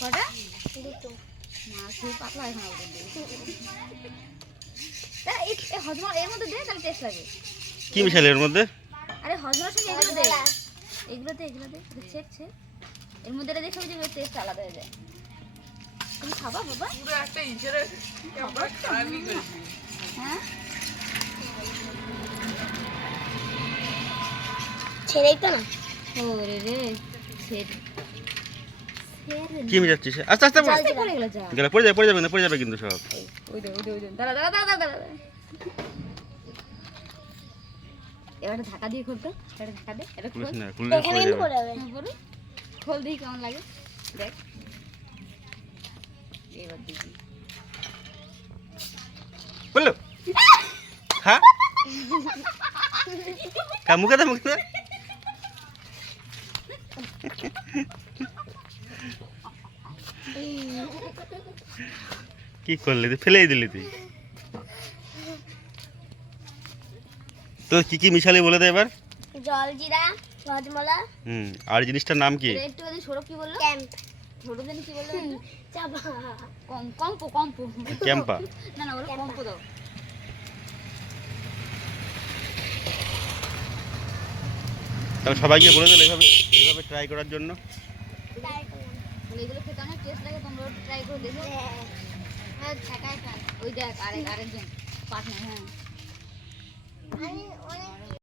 কটা? দুটো। খুব পাতলা এই হজমা এর মধ্যে দে তাহলে টেস্ট লাগে। কি মিশালে এর মধ্যে? আরে হজমার সঙ্গে এগুলো দে। হজমলা। এগুলোতে এগুলোতে চেক চেক এর মধ্যে এটা দেখে যে টেস্ট আলাদা হয়ে যায়। তুমি খাবা বাবা? পুরো একটা আমরা খাবি হ্যাঁ? ছেড়েই তো না। ওরে রে ছেড় ছেড়। কি মিশাচ্ছিস আস্তে আস্তে আস্তে পড়ে। গেল যা গেলে পড়ে যাবে পড়ে যাবে না পড়ে যাবে কিন্তু সব। ওই দে ওই দে দাঁড়া দাঁড়া দাঁড়া দাঁড়া এবারে ঢাকা দিয়ে খুলতো এটা ঢাকা দে এটা খোল। না খুললে পড়ে যাবে। হ্যাঁ, খোল দিই কেমন লাগে। দেখ। এবার দেখি। বলল? হ্যাঁ? কা মুখে দে মুখে দে। কি করলি তুই? ফেলেই দিলি তুই। তো কি কি মিশালি বলে দে এবার? জল জিরা হজমলা হুম আর জিনিসটার নাম কি? একটু আগে সৌরভ কি বলল? ক্যাম্প। সৌরভ জানি কি বলল? চাপা। কম কম্পো কম্পো ক্যাম্পা? না না ওরা কম্পো দাও। তাহলে সবাইকে বলে দিলে এইভাবে এইভাবে ট্রাই করার জন্য। এগুলো খেতে লাগে তোমরা ট্রাই করে দেখো। হ্যাঁ দেখ আরেক আরেকজন। পার্টনার হ্যাঁ। আমি অনেক